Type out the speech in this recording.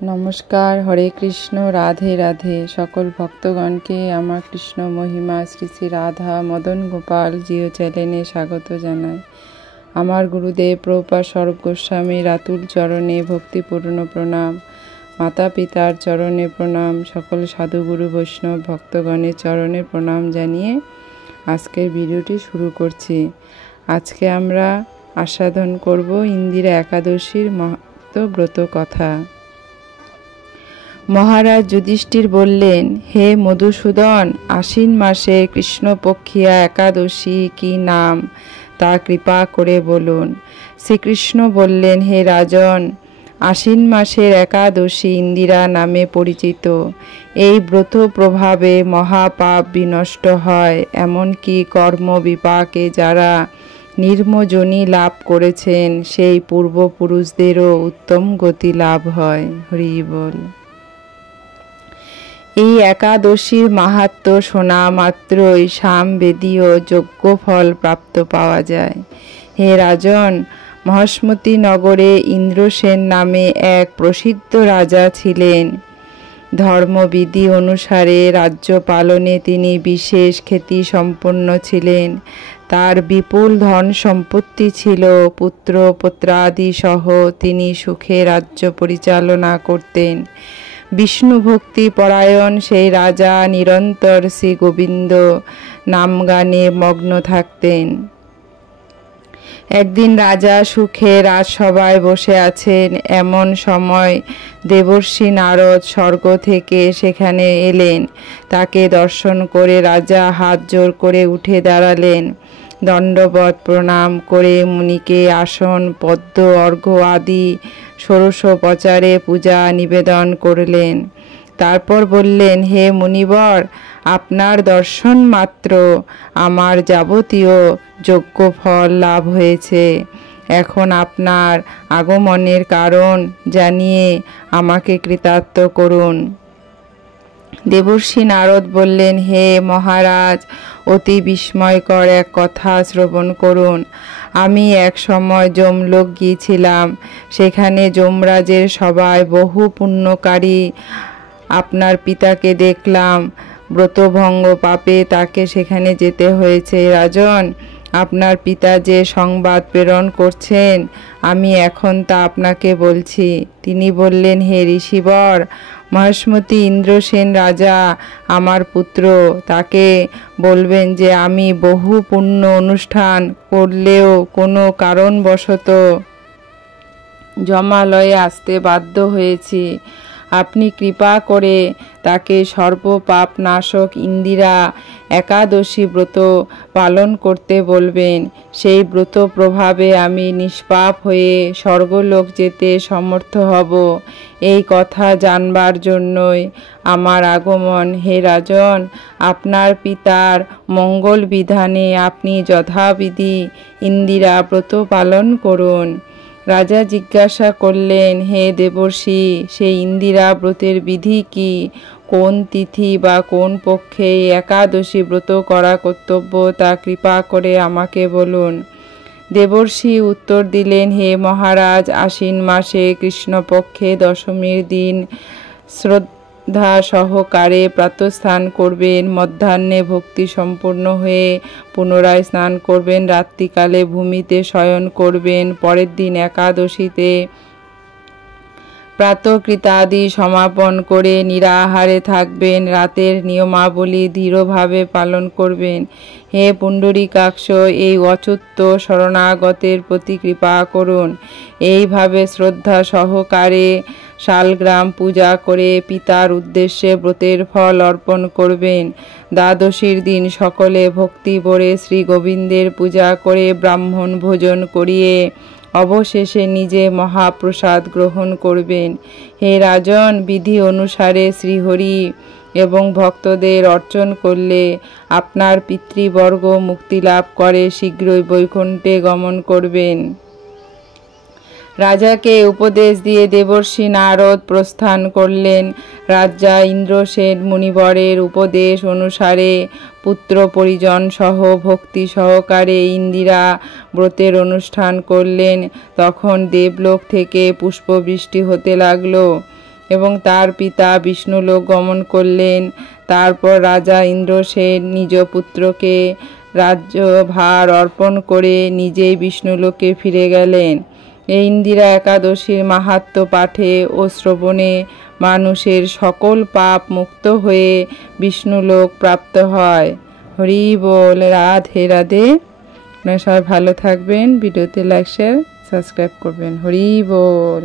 নমস্কার, হরে কৃষ্ণ, রাধে রাধে। সকল ভক্তগণকে আমার কৃষ্ণ মহিমা শ্রী শ্রী রাধা মদন গোপাল জিও চ্যানেলে স্বাগত জানাই। আমার গুরুদেব প্রভুপাদ স্বরূপ গোস্বামীর আতুল চরণে ভক্তিপূর্ণ প্রণাম, মাতা পিতার চরণে প্রণাম, সকল সাধুগুরু বৈষ্ণব ভক্তগণের চরণে প্রণাম জানিয়ে আজকের ভিডিওটি শুরু করছি। আজকে আমরা আস্বাদন করব ইন্দিরা একাদশীর মাহাত্ম্য ব্রত কথা। মহারাজ যুধিষ্ঠির বললেন, হে মধুসূদন, আশ্বিন মাসে কৃষ্ণপক্ষিয়া একাদশী কি নাম তা কৃপা করে বলুন। শ্রীকৃষ্ণ বললেন, হে রাজন, আশ্বিন মাসের একাদশী ইন্দিরা নামে পরিচিত। এই ব্রত প্রভাবে মহাপাপ বিনষ্ট হয়, এমনকি কর্ম বিপাকে যারা নির্মজনী লাভ করেছেন সেই পূর্বপুরুষদেরও উত্তম গতি লাভ হয়। হরি বল। এই একাদশীর মাহাত্ম্য শোনা মাত্রই সামবেদীয় যজ্ঞফল প্রাপ্ত পাওয়া যায়। হে রাজন, মহাসমতি নগরে ইন্দ্রসেন নামে এক প্রসিদ্ধ রাজা ছিলেন। ধর্মবিধি অনুসারে রাজ্য পালনে তিনি বিশেষ খ্যাতি সম্পন্ন ছিলেন। তার বিপুল ধন সম্পত্তি ছিল, পুত্র পুত্রাদি সহ তিনি সুখে রাজ্য পরিচালনা করতেন। বিষ্ণু ভক্তি পরায়ণ সেই রাজা নিরন্তর শ্রী গোবিন্দ নাম গানে মগ্ন থাকতেন। একদিন রাজা সুখে রাজসভায় বসে আছেন, এমন সময় দেবর্ষি নারদ স্বর্গ থেকে সেখানে এলেন। তাকে দর্শন করে রাজা হাত জোর করে উঠে দাঁড়ালেন। দণ্ডবৎ প্রণাম করে মুনিকে আসন পদ্ম অর্ঘ্য আদি ষোড়শোপচারে পূজা নিবেদন করলেন। তারপর বললেন, হে মুনিবর, আপনার দর্শন মাত্র আমার যাবতীয় যজ্ঞফল লাভ হয়েছে। এখন আপনার আগমনের কারণ জানিয়ে আমাকে কৃতার্থ করুন। দেবর্ষি নারদ বললেন, হে মহারাজ, অতি বিস্ময়কর এক কথা শ্রবণ করুন। আমি এক সময় যমলোক গিয়েছিলাম। সেখানে যমরাজের সভায় বহু পুণ্যকারী আপনার পিতাকে দেখলাম। ব্রতভঙ্গ পাপে তাকে সেখানে যেতে হয়েছে। রাজন, আপনার পিতা যে সংবাদ প্রেরণ করছেন আমি এখন তা আপনাকে বলছি। তিনি বললেন, হে ঋষিবর, মহাসমতি ইন্দ্রসেন রাজা আমার পুত্র। তাকে বলবেন যে আমি বহু পুণ্য অনুষ্ঠান করলেও কোনো কারণবশত যমালয়ে আসতে বাধ্য হয়েছি। আপনি কৃপা করে তাকে সর্বপাপ নাশক ইন্দিরা একাদশী ব্রত পালন করতে বলবেন। সেই ব্রত প্রভাবে আমি নিষ্পাপ হয়ে স্বর্গলোক যেতে সমর্থ হব। এই কথা জানবার জন্যই আমার আগমন। হে রাজন, আপনার পিতার মঙ্গল বিধানে আপনি যথাবিধি ইন্দিরা ব্রত পালন করুন। রাজা জিজ্ঞাসা করলেন, হে দেবর্ষি, সেই ইন্দিরা ব্রতের বিধি কি? কোন তিথি বা কোন পক্ষে একাদশী ব্রত করা কর্তব্য তা কৃপা করে আমাকে বলুন। দেবর্ষি উত্তর দিলেন, হে মহারাজ, আশ্বিন মাসে কৃষ্ণপক্ষে দশমীর দিন শ্রদ্ধা সহকারে প্রাতঃস্নান করবেন, মধ্যাহ্নে ভক্তি সম্পন্ন হয়ে পুনরায় স্নান করবেন, রাত্রিকালে ভূমিতে শয়ন করবেন, পরের দিন একাদশীতে প্রাতকৃতাদি সমাপন করে নিরাহারে থাকবেন, রাতের নিয়মাবলী দৃঢ়ভাবে পালন করবেন। হে পুণ্ডরীকাক্ষ, এই অচ্যুত শরণাগতের প্রতি কৃপা করুন। এইভাবে শ্রদ্ধা সহকারে শালগ্রাম পূজা করে পিতার উদ্দেশ্যে ব্রতের ফল অর্পণ করবেন। দ্বাদশীর দিন সকলে ভক্তি ভরে শ্রী গোবিন্দের পূজা করে ব্রাহ্মণ ভোজন করিয়ে অবশেষে নিজে মহাপ্রসাদ গ্রহণ করবেন। হে রাজন, বিধি অনুসারে শ্রীহরি এবং ভক্তদের অর্চন করলে আপনার পিতৃবর্গ মুক্তি লাভ করে শীঘ্রই বৈকুণ্ঠে গমন করবেন। রাজাকে উপদেশ দিয়ে দেবর্ষি নারদ প্রস্থান করলেন। রাজা ইন্দ্রসেন মুনিবরের উপদেশ অনুসারে পুত্র পরিজন সহ ভক্তি সহকারে ইন্দিরা ব্রতের অনুষ্ঠান করলেন। তখন দেবলোক থেকে পুষ্পবৃষ্টি হতে লাগলো। এবং তার পিতা বিষ্ণুলোক গমন করলেন। তারপর রাজা ইন্দ্রসেন নিজ পুত্রকে রাজ্যভার অর্পণ করে নিজেই বিষ্ণুলোকে ফিরে গেলেন। এই ইন্দিরা একাদশীর মাহাত্ম্য পাঠে ও শ্রবণে মানুষের সকল পাপ মুক্ত হয়ে বিষ্ণুলোক প্রাপ্ত হয়। হরি বল। রাধে রাধে। আপনারা সবাই ভালো থাকবেন। ভিডিওতে লাইক শেয়ার সাবস্ক্রাইব করবেন। হরি বল।